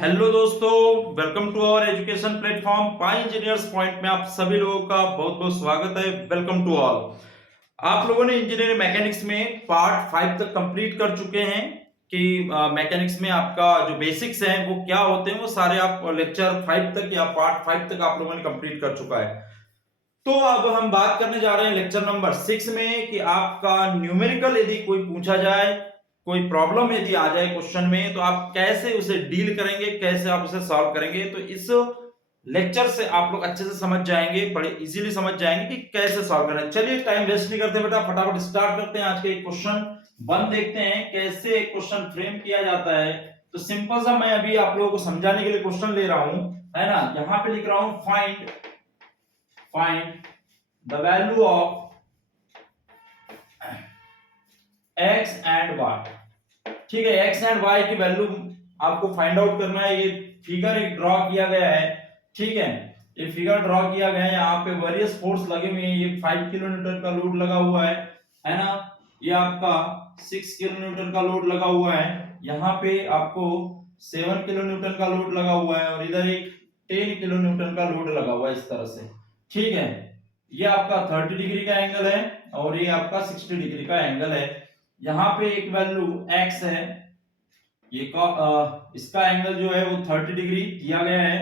Hello दोस्तों, welcome to our education platform Pi Engineers Point में आप सभी लोगों का बहुत बहुत स्वागत है। Welcome to all. आप लोगों ने इंजीनियरिंग मैकेनिक्स में पार्ट 5 तक कंप्लीट कर चुके हैं कि मैकेनिक्स में आपका जो बेसिक्स हैं वो क्या होते हैं, वो सारे आप लेक्चर 5 तक या पार्ट 5 तक आप लोगों ने कंप्लीट कर चुका है। तो अब हम बात करने जा रहे हैं लेक्चर नंबर 6 में कि आपका न्यूमेरिकल यदि कोई पूछा जाए, कोई प्रॉब्लम यदि आ जाए क्वेश्चन में, तो आप कैसे उसे डील करेंगे, कैसे आप उसे सॉल्व करेंगे। तो इस लेक्चर से आप लोग अच्छे से समझ जाएंगे, बड़े इजीली समझ जाएंगे कि कैसे सॉल्व करना है। चलिए टाइम वेस्ट नहीं करते बेटा, फटाफट स्टार्ट करते हैं। आज के एक क्वेश्चन वन देखते हैं कैसे एक क्वेश्चन फ्रेम किया जाता है। तो सिंपल सा मैं अभी आप लोगों को समझाने के लिए क्वेश्चन ले रहा हूं, है ना। यहां पे लिख रहा हूं find the value of x and y। ठीक है, x एंड y की वैल्यू आपको फाइंड आउट करना है। ये फिगर एक ड्रॉ किया गया है, ठीक है। ये फिगर ड्रॉ किया गया है, यहाँ पे वेरियस फोर्स लगे हुए हैं। ये 5 किलो न्यूटन का लोड लगा हुआ है ना। ये आपका 6 किलो न्यूटन का लोड लगा हुआ है। यहाँ पे आपको 7 किलो न्यूटन का लोड लगा हुआ है और इधर एक 10 किलो न्यूटन का लोड लगा हुआ है, इस तरह से। ठीक है, ये आपका 30 डिग्री का एंगल है और ये आपका 60 डिग्री का एंगल है। यहाँ पे एक वैल्यू x है, ये इसका एंगल जो है वो 30 डिग्री दिया गया है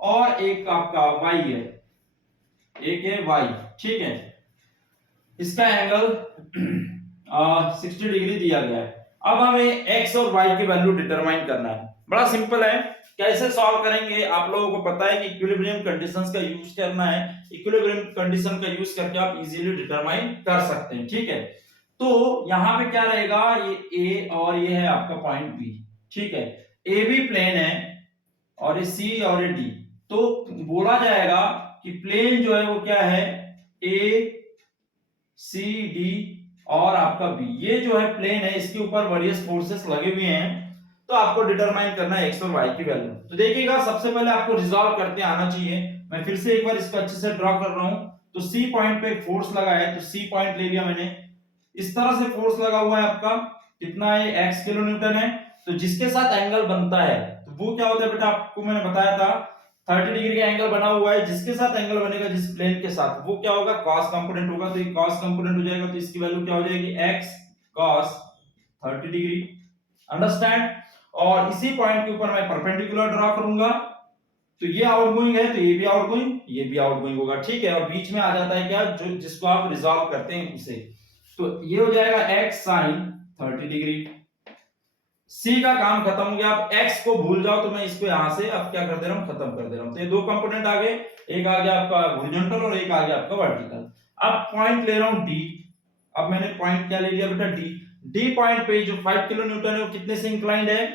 और एक आपका y है, एक है y। ठीक है, इसका एंगल 60 डिग्री दिया गया है। अब हमें x और y की वैल्यू डिटरमाइन करना है। बड़ा सिंपल है, कैसे सॉल्व करेंगे आप लोगों को पता है कि इक्विलिब्रियम कंडीशंस का यूज करना है। इक्विलिब्रियम कंडीशन का यूज करके आप इजीली डिटरमाइन कर सकते हैं। ठीक है, तो यहां पे क्या रहेगा, ये a और ये है आपका पॉइंट b। ठीक है, ए बी प्लेन है और ये सी और ये डी। तो बोला जाएगा कि प्लेन जो है वो क्या है, ए सी डी और आपका बी, ये जो है प्लेन है, इसके ऊपर वेरियस फोर्सेस लगे हुए हैं। तो आपको डिटरमाइन करना है एक्स और वाई की वैल्यू। तो देखिएगा, सबसे पहले आपको रिजॉल्व करते आना चाहिए। मैं फिर से एक बार इसको अच्छे से ड्रॉ कर रहा हूं। तो सी पॉइंट पे फोर्स लगा है, तो सी पॉइंट ले लिया मैंने। इस तरह से फोर्स लगा हुआ है आपका, कितना है, एक्स किलो न्यूटन है। तो जिसके साथ एंगल बनता है तो वो क्या होता है बेटा, आपको मैंने बताया था 30 डिग्री का एंगल बना हुआ है। जिसके साथ एंगल बनेगा, जिस प्लेन के साथ, वो क्या होगा, cos कंपोनेंट होगा। तो ये cos कंपोनेंट हो जाएगा, तो इसकी वैल्यू क्या हो जाएगी, x cos 30 डिग्री। अंडरस्टैंड। और इसी पॉइंट के ऊपर मैं परपेंडिकुलर ड्रॉ करूंगा। तो ये आउटगोइंग है, तो ये भी आउटगोइंग, ये भी आउटगोइंग होगा। ठीक है, और बीच में आ जाता है क्या, जो जिसको आप रिजॉल्व करते हैं उसे। तो ये हो जाएगा x sin 30 डिग्री। C का काम खत्म हो गया। अब x को भूल जाओ, तो मैं इसको यहां से अब क्या कर दे रहा हूं, खत्म कर दे रहा हूं। तो ये दो कंपोनेंट आ गए, एक आ गया आपका हॉरिजॉन्टल और एक आ गया आपका वर्टिकल। अब पॉइंट ले रहा हूं D। अब मैंने पॉइंट क्या ले लिया बेटा, D। D पॉइंट पे जो 5 किलो न्यूटन है वो कितने से इंक्लाइंड है,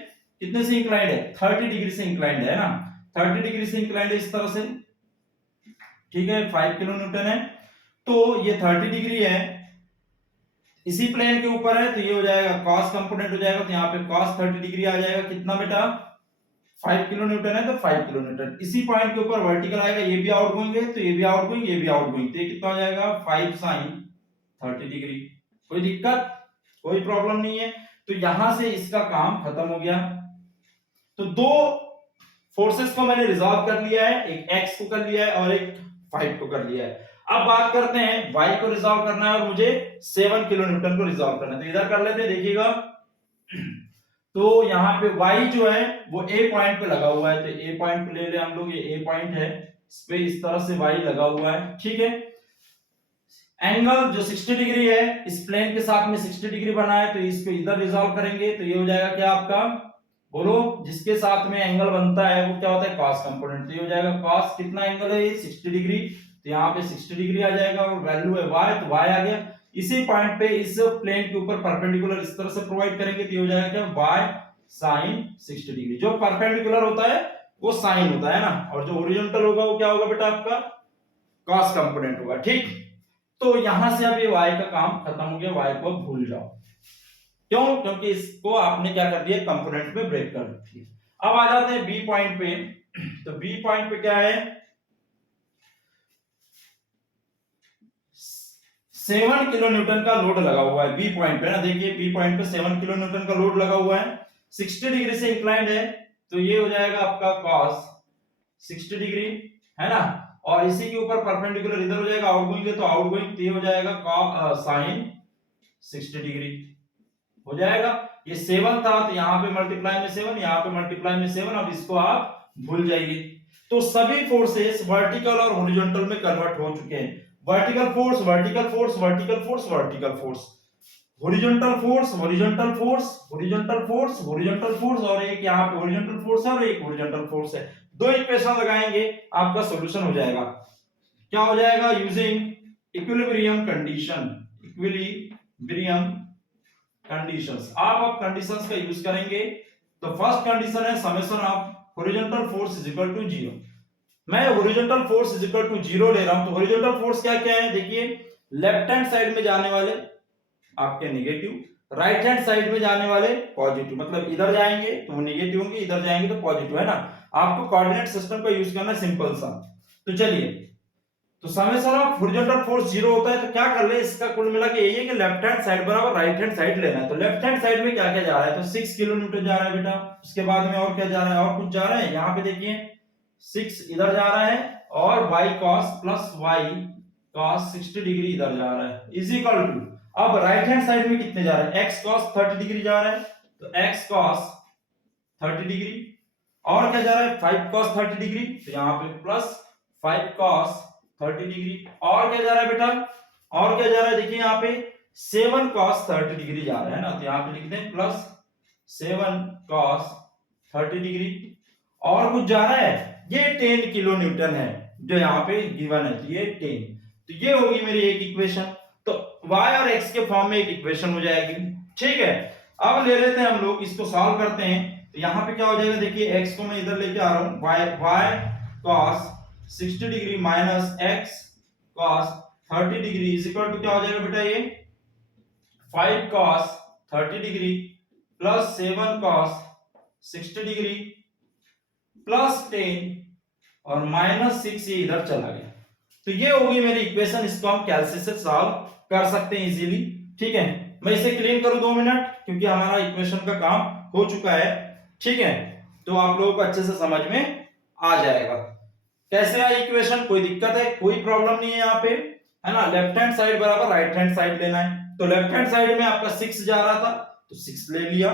कितने से इंक्लाइंड है, 30 डिग्री से इंक्लाइंड है ना। 30 डिग्री से इंक्लाइंड है, इस तरह से। ठीक है, 5 किलो न्यूटन है, तो ये 30 डिग्री है, इसी प्लेन के ऊपर है। तो ये हो जाएगा cos कंपोनेंट हो जाएगा, तो यहाँ पे cos 30 डिग्री आ जाएगा। कितना बेटा, 5 किलो न्यूटन है, तो 5 किलो न्यूटन। इसी पॉइंट के ऊपर वर्टिकल आएगा, ये भी आउटगोइंग है, तो ये भी आउटगोइंग, ये भी आउटगोइंग। तो ये कितना हो जाएगा, 5 sin 30 डिग्री। कोई दिक्कत, कोई प्रॉब्लम नहीं है। तो यहां से इसका काम खत्म हो गया। तो दो फोर्सेस को मैंने रिजॉल्व कर लिया है, एक x को कर लिया है और एक 5 को कर लिया है। अब बात करते हैं y को रिजॉल्व करना है और मुझे 7 किलो न्यूटन को रिजॉल्व करना है। तो इधर कर लेते हैं, देखिएगा। तो यहाँ पे y जो है वो a पॉइंट पे लगा हुआ है, तो a पॉइंट पे ले ले हम लोग, ये a पॉइंट है, इस पे इस तरह से y लगा हुआ है। ठीक है, एंगल जो 60 डिग्री है, इस प्लेन के साथ में 60 डिग्री बना है, तो इसको इधर रिजॉल्व करेंगे। तो ये हो जाएगा क्या आपका, बोलो, जिसके साथ में एंगल बनता है वो क्या होता है, cos कंपोनेंट। तो ये हो जाएगा cos, कितना एंगल है ये, 60 डिग्री। तो यहाँ पे 60 डिग्री आ जाएगा और वैल्यू है y, तो y आ गया। इसी पॉइंट पे इस प्लेन के ऊपर परपेंडिकुलर इस तरह से प्रोवाइड करेंगे, तो ये हो जाएगा क्या, y sin 60 डिग्री। जो परपेंडिकुलर होता है वो साइन होता है ना, और जो ओरिजेंटल होगा वो क्या होगा बेटा, आपका cos कंपोनेंट होगा। ठीक, तो यहां से अब ये y का काम खत्म हो गया, y को भूल जाओ। क्यों, क्योंकि इसको आपने क्या कर दिया, कंपोनेंट में ब्रेक कर दिया। अब आ जाते हैं बी पॉइंट पे। तो बी पॉइंट पे क्या है, 7 किलो न्यूटन का लोड लगा हुआ है बी पॉइंट पे ना। देखिए, बी पॉइंट पे 7 किलो न्यूटन का लोड लगा हुआ है, 60 डिग्री से इंक्लाइंड है। तो ये हो जाएगा आपका cos 60 डिग्री, है ना, और इसी के ऊपर परपेंडिकुलर इधर हो जाएगा आउटगोइंग है, तो आउटगोइंग तो ये हो जाएगा sin 60 डिग्री हो जाएगा। ये 7 था तो यहाँ पे मल्टीप्लाई में 7, यहाँ पे मल्टीप्लाई में 7, अब इसको आप भूल जाइए। तो सभी फोर्सेस वर्टिकल और हॉरिजॉन्टल में कन्वर्ट हो चुके हैं। Vertical force, vertical force, vertical force, vertical force, horizontal force, horizontal force, horizontal force, horizontal force, और एक यहाँ पे हॉरिजॉन्टल फोर्स है और एक हॉरिजॉन्टल फोर्स है। दो इक्वेशन लगाएंगे आपका सॉल्यूशन हो जाएगा। क्या हो जाएगा? Using equilibrium condition, equilibrium conditions. आप कंडीशंस का यूज करेंगे। तो फर्स्ट कंडीशन है summation of horizontal force is equal to 0। मैं horizontal force is equal to 0 ले रहा हूं। तो हॉरिजॉन्टल फोर्स क्या क्या है देखिए, लेफ्ट हैंड साइड में जाने वाले आपके नेगेटिव, राइट हैंड साइड में जाने वाले पॉजिटिव। मतलब इधर जाएंगे तो वो नेगेटिव होंगे, इधर जाएंगे तो पॉजिटिव, है ना। आपको कोऑर्डिनेट सिस्टम का यूज करना है, सिंपल सा। तो चलिए, तो समेशन ऑफ हॉरिजॉन्टल फोर्स 0 होता है तो क्या कर ले, इसका कुल मिला के यही है कि लेफ्ट हैंड साइड बराबर राइट हैंड साइड लेना है। तो लेफ्ट हैंड साइड में क्या क्या जा रहा है, तो 6 किलोमीटर जा रहा है बेटा। उसके बाद में और क्या जा रहा है, और कुछ जा रहा है, यहाँ पे देखिए 6 इधर जा रहा है और y cos plus y cos 60 degree इधर जा रहा है, इज इक्वल टू, अब राइट हैंड साइड में कितने जा रहे हैं, x cos 30 डिग्री जा रहा है, तो x cos 30 डिग्री, और क्या जा रहा है 5 cos 30 डिग्री, तो यहाँ पे प्लस 5 cos 30 डिग्री, और क्या जा रहा है बेटा, और क्या जा रहा है देखिए यहाँ पे 7 cos 30 डिग्री जा रहा है ना, तो यहाँ पे लिखते हैं प्लस 7 cos 30 डिग्री, और कुछ जा रहा है, ये 10 किलो न्यूटन है जो यहाँ पे गिवन है, तो ये 10, तो ये होगी मेरी एक इक्वेशन। तो y और x के फॉर्म में एक इक्वेशन हो जाएगी, ठीक है। अब ले लेते हैं हम लोग, इसको सॉल्व करते हैं। तो यहाँ पे क्या हो जाएगा देखिए, x को मैं इधर लेके आ रहा हूँ, y cos 60 degree minus x cos 30 degree is equal to क्या हो जाएगा बेटा, ये 5 cos 30 degree plus 7 cos 60 degree plus 10 और माइनस 6 ये इधर चला गया। तो ये होगी मेरी इक्वेशन, इसको हम कैलकुलेशन से सॉल्व कर सकते हैं इजीली, ठीक है। मैं इसे क्लीन करूं 2 मिनट, क्योंकि हमारा इक्वेशन का काम हो चुका है, ठीक है। तो आप लोगों को अच्छे से समझ में आ जाएगा कैसे आई इक्वेशन। कोई दिक्कत है, कोई प्रॉब्लम नहीं है यहाँ पे, है ना। लेफ्ट हैंड साइड बराबर राइट हैंड साइड लेना है। तो लेफ्ट हैंड साइड में आपका 6 जा रहा था तो 6 ले लिया,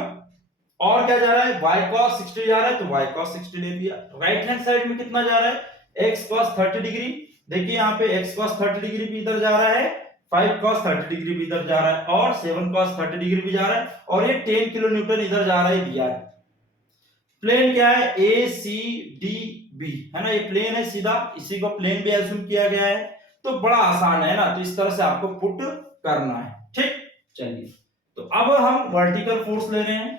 और क्या जा रहा है y cos 60 जा रहा है तो y cos 60 ले लिया। राइट हैंड साइड में कितना जा रहा है x cos 30 डिग्री, देखिए यहाँ पे x cos 30 डिग्री भी इधर जा रहा है, 5 cos 30 डिग्री भी इधर जा रहा है, और 7 cos 30 डिग्री भी जा रहा है, और ये 10 किलो न्यूटन इधर जा रहा है, दिया है। प्लेन क्या है, ACDB, है ना, ये प्लेन है सीधा, इसी को प्लेन भी एज्यूम किया गया है। तो बड़ा आसान है ना, तो इस तरह से आपको पुट करना है, ठीक। चलिए, तो अब हम वर्टिकल फोर्स ले रहे हैं।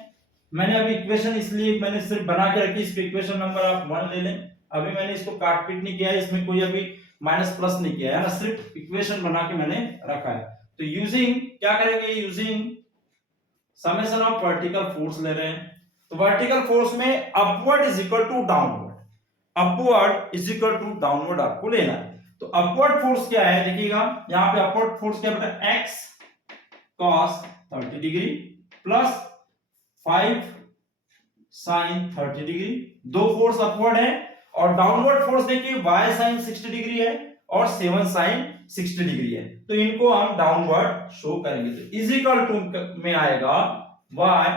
मैंने अभी इक्वेशन इसलिए मैंने सिर्फ बना के रखी, इस पे इक्वेशन नंबर आप 1 ले लें। अभी मैंने इसको काट पीट नहीं किया है, इसमें कोई अभी माइनस प्लस नहीं किया है ना, सिर्फ इक्वेशन बना के मैंने रखा है। तो यूजिंग क्या करेंगे, using summation of vertical force ले रहे हैं। तो वर्टिकल फोर्स में upward is equal to downward, upward is equal to downward आपको लेना है। तो अपवर्ड फोर्स क्या है देखिएगा, यहाँ पे अपवर्ड फोर्स क्या बेटा, x cos 30 degree plus 5 sin 30 degree, दो फोर्स अपवर्ड है, और डाउनवर्ड फोर्स देखिए y sin 60 डिग्री है और 7 sin 60 डिग्री है। तो इनको हम डाउनवर्ड शो करेंगे, तो इज इक्वल टू में आएगा y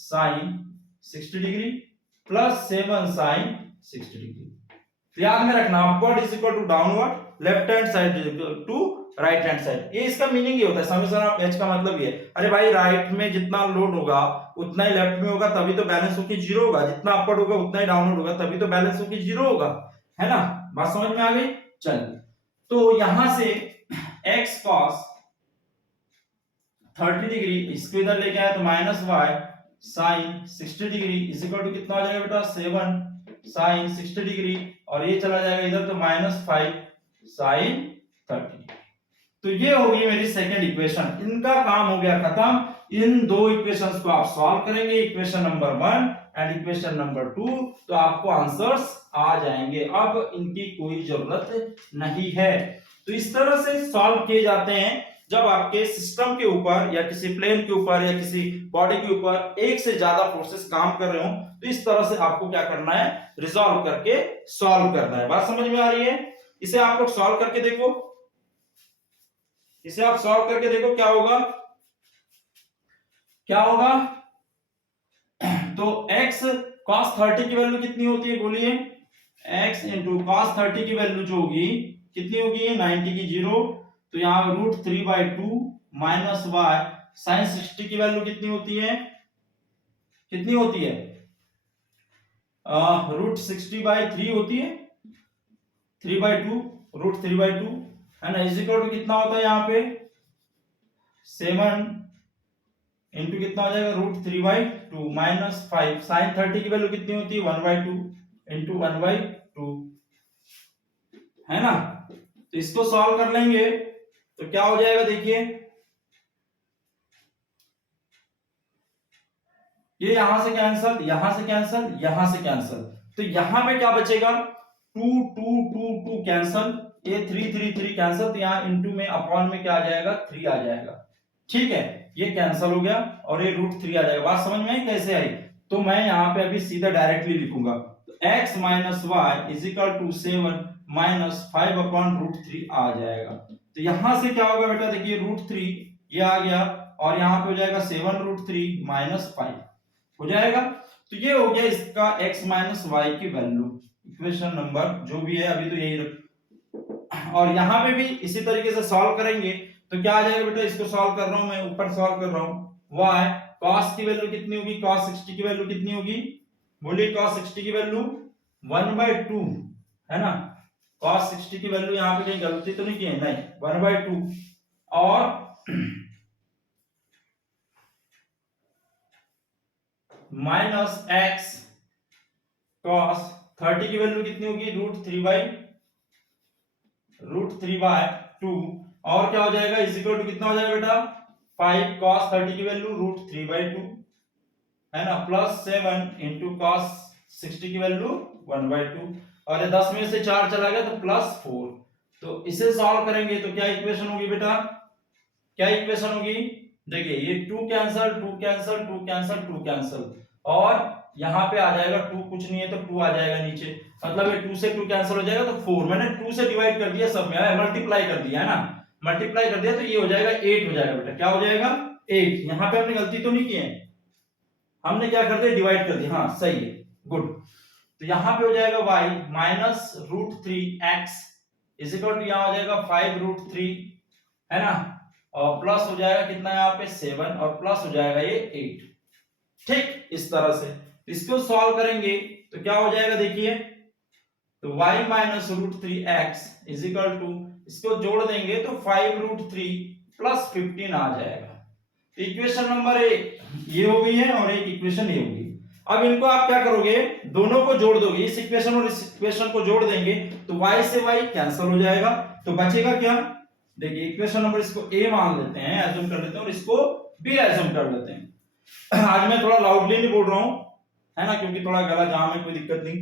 sin 60 degree plus 7 sin 60 degree. तो याद में रखना, upward is equal to downward, left hand side is equal to right hand side. ये इसका मीनिंग ये होता है, समेशन ऑफ h का मतलब ये, अरे भाई राइट में जितना लोड होगा उतना ही लेफ्ट में होगा, तभी तो बैलेंस होके 0 होगा, जितना अपवर्ड होगा उतना ही डाउनवर्ड होगा, तभी तो बैलेंस होके 0 होगा, है ना। बात समझ में आ गई। चलिए, तो यहां से x cos 30 डिग्री इसको इधर लेके आया तो minus y sin 60 degree is equal to कितना हो जाएगा बेटा, 7 sin 60 डिग्री, और ये चला जाएगा इधर तो माइनस 5 sin 30। तो ये होगी मेरी सेकंड इक्वेशन, इनका काम हो गया खत्म। इन दो इक्वेशंस को आप सॉल्व करेंगे, equation number 1 and equation number 2, तो आपको आंसर्स आ जाएंगे। अब इनकी कोई जरूरत नहीं है। तो इस तरह से सॉल्व किए जाते हैं जब आपके सिस्टम के ऊपर या किसी प्लेन के ऊपर या किसी बॉडी के ऊपर एक से ज्यादा फोर्सेस काम कर रहे हो, तो इस तरह से आपको क्या करना है, रिजॉल्व करके सॉल्व करना है। बात समझ में आ रही है? इसे आप लोग सॉल्व करके देखो, इसे आप सॉल्व करके देखो क्या होगा, क्या होगा। तो x cos 30 की वैल्यू कितनी होती है, बोलिए। x इंटू cos 30 की वैल्यू जो होगी कितनी होगी, 90 की 0, तो यहाँ √3/2 माइनस y sin 60 की वैल्यू कितनी होती है, कितनी होती है, √60/3 होती है, 3/2 √3/2 है ना, इज इक्वल टू कितना होता है यहाँ पे 7 इंटू कितना हो जाएगा √3/2 माइनस 5 sin 30 की वैल्यू कितनी होती है 1/2 इंटू 1/2 है ना। तो इसको सॉल्व कर लेंगे तो क्या हो जाएगा, देखिए ये यहां से कैंसल, यहां से कैंसल, यहां से कैंसल, तो यहां पे क्या बचेगा 2 2 2 2 कैंसल, ये 3 3 3 कैंसल, तो यहां इनटू में अपॉन में क्या आ जाएगा 3 आ जाएगा। ठीक है, ये कैंसल हो गया और ये √3 आ जाएगा। बात समझ में आई कैसे आई? तो मैं यहाँ पे अभी सीधा डायरेक्टली लिखूंगा, तो x minus y is equal to 7 minus 5/√3 आ जाएगा। तो यहां से क्या होगा बेटा, देखिए √3 ये आ गया और यहाँ पे हो जाएगा 7√3 माइनस 5 हो जाएगा। तो ये हो गया इसका x माइनस वाई की वैल्यू, इक्वेशन नंबर जो भी है अभी तो यही रख, और यहां पे भी इसी तरीके से सॉल्व करेंगे तो क्या आ जाएगा बेटा, इसको सॉल्व कर रहा हूं मैं, ऊपर सॉल्व कर रहा हूं, y cos की वैल्यू कितनी होगी, cos 60 की वैल्यू कितनी होगी, बोलिए cos 60 की वैल्यू 1/2 है ना, cos 60 की वैल्यू यहां पे कहीं गलती तो नहीं की है, नहीं 1/2 और माइनस x cos 30 की वैल्यू कितनी होगी √3/2 और क्या हो जाएगा इज इक्वल टू कितना हो जाएगा बेटा 5 cos 30 की वैल्यू √3/2 है ना, प्लस 7 इंटू cos 60 की वैल्यू 1/2 और ये 10 में से 4 चला गया तो प्लस 4। तो इसे सॉल्व करेंगे तो क्या इक्वेशन होगी बेटा, क्या इक्वेशन होगी, देखिए ये 2 कैंसल 2 कैंसल 2 कैंसल 2 कैंसल और यहाँ पे आ जाएगा 2, कुछ नहीं है तो 2 आ जाएगा नीचे, मतलब ये 2 से 2 कैंसिल हो जाएगा तो 4, मैंने 2 से डिवाइड कर दिया, सब में आया, मल्टीप्लाई कर दिया है ना, मल्टीप्लाई कर दिया तो ये हो जाएगा 8 हो जाएगा बेटा, क्या हो जाएगा 8। यहाँ पे हमने गलती तो नहीं की है, हमने क्या कर दिया डिवाइड कर दिया, हाँ सही है, गुड। तो यहाँ पे हो जाएगा y minus √3x is equal to यहाँ हो जाएगा 5√3 है ना, और प्लस हो जाएगा कितना यहाँ पे 7 और प्लस हो जाएगा ये 8। ठीक, इस तरह से इसको सॉल्व करेंगे तो क्या हो जाएगा, देखिए तो y minus √3x is equal to, इसको जोड़ देंगे तो 5√3 प्लस 15 आ जाएगा। तो इक्वेशन नंबर 1 ये हो गई है और एक इक्वेशन ये होगी। अब इनको आप क्या करोगे, दोनों को जोड़ दोगे, इस इक्वेशन और इस इक्वेशन को जोड़ देंगे तो y से y कैंसिल हो जाएगा, तो बचेगा क्या, देखिए इक्वेशन नंबर इसको a मान लेते हैं, एज्यूम कर लेते हैं, और इसको b एज्यूम कर लेते हैं। आज मैं थोड़ा लाउडली नहीं बोल रहा हूं है ना, क्योंकि थोड़ा गला जाम है, कोई दिक्कत नहीं।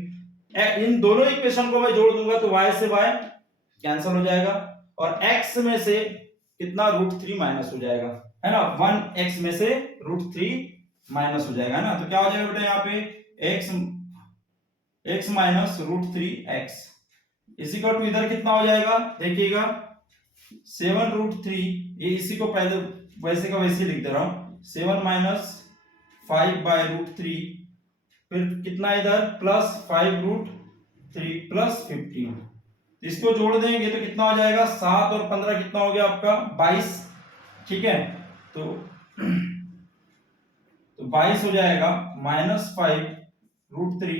इन दोनों इक्वेशन को मैं जोड़ दूंगा तो y से y कैंसिल हो जाएगा और x में से कितना √3 माइनस हो जाएगा है ना, 1x में से √3 माइनस हो जाएगा ना, तो क्या हो जाएगा बेटा यहाँ पे x माइनस √3x इसी का टू इधर कितना हो जाएगा, देखिएगा 7√3, ये इसी को पहले वैसे का वैसे लिख दे रहा हूं, 7 माइनस 5/√3 फिर कितना इधर प्लस 5√3 प्लस 15, इसको जोड़ देंगे तो कितना हो जाएगा 7 और 15 कितना हो गया आपका 22। ठीक है, तो 22 हो जाएगा माइनस 5√3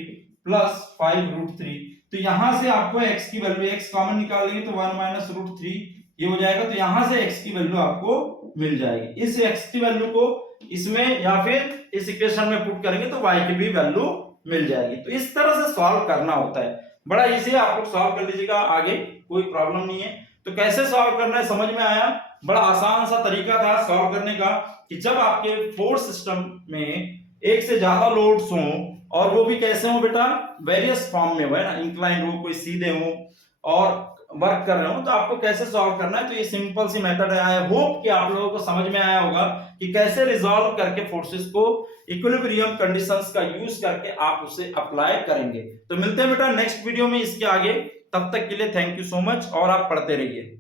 प्लस 5√3, तो यहां से आपको x की वैल्यू, x कॉमन निकालेंगे तो 1 माइनस √3 ये हो जाएगा, तो यहां से x की वैल्यू आपको मिल जाएगी। इस x की वैल्यू को इसमें या फिर इस इक्वेशन में पुट करेंगे तो y की भी वैल्यू मिल जाएगी। तो इस तरह से सॉल्व करना होता है, बड़ा इजी है, आप लोग सॉल्व कर लीजिएगा, आगे कोई प्रॉब्लम नहीं है। तो कैसे सॉल्व करना है समझ में आया, बड़ा आसान सा तरीका था सॉल्व करने का, कि जब आपके फोर्स सिस्टम में एक से ज्यादा लोड्स हों और वो भी कैसे हो बेटा, वेरियस फॉर्म में हो है ना, इंक्लाइंड हो, कोई सीधे हो और वर्क कर रहे हो तो आपको कैसे सॉल्व करना है। तो ये सिंपल सी मेथड है। आई होप कि आप लोगों को समझ में आया होगा कि कैसे रिजॉल्व करके फोर्सेस को इक्विलिब्रियम कंडीशंस का यूज करके आप उसे अप्लाई करेंगे। तो मिलते हैं बेटा नेक्स्ट वीडियो में इसके आगे। तब तक के लिए थैंक यू सो मच और आप पढ़ते रहिए।